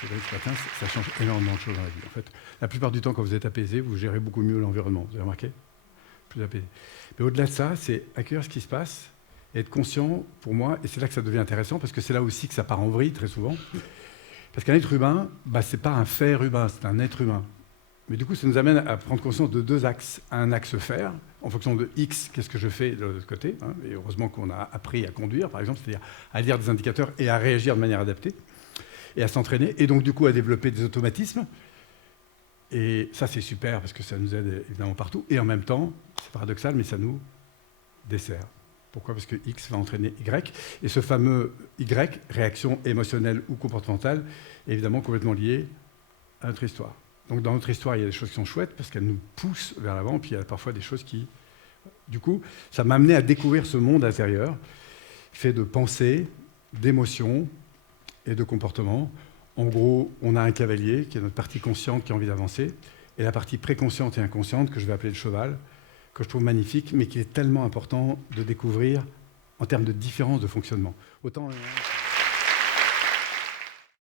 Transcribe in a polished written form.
Cédric ce matin, ça change énormément de choses dans la vie. En fait, la plupart du temps, quand vous êtes apaisé, vous gérez beaucoup mieux l'environnement. Vous avez remarqué? Plus apaisé. Mais au-delà de ça, c'est accueillir ce qui se passe et être conscient, pour moi, et c'est là que ça devient intéressant, parce que c'est là aussi que ça part en vrille, très souvent. Parce qu'un être humain, ce n'est pas un faire humain, c'est un être humain. Mais du coup, ça nous amène à prendre conscience de deux axes. Un axe faire, en fonction de X, qu'est-ce que je fais de l'autre côté, hein, et heureusement qu'on a appris à conduire, par exemple, c'est-à-dire à lire des indicateurs et à réagir de manière adaptée, et à s'entraîner, et donc du coup à développer des automatismes. Et ça, c'est super, parce que ça nous aide évidemment partout. Et en même temps, c'est paradoxal, mais ça nous dessert. Pourquoi? Parce que X va entraîner Y. Et ce fameux Y, réaction émotionnelle ou comportementale, est évidemment complètement lié à notre histoire. Donc dans notre histoire, il y a des choses qui sont chouettes parce qu'elles nous poussent vers l'avant, puis il y a parfois des choses qui... Du coup, ça m'a amené à découvrir ce monde intérieur, fait de pensées, d'émotions et de comportements. En gros, on a un cavalier, qui est notre partie consciente qui a envie d'avancer, et la partie préconsciente et inconsciente, que je vais appeler le cheval, que je trouve magnifique, mais qui est tellement important de découvrir en termes de différence de fonctionnement. Autant...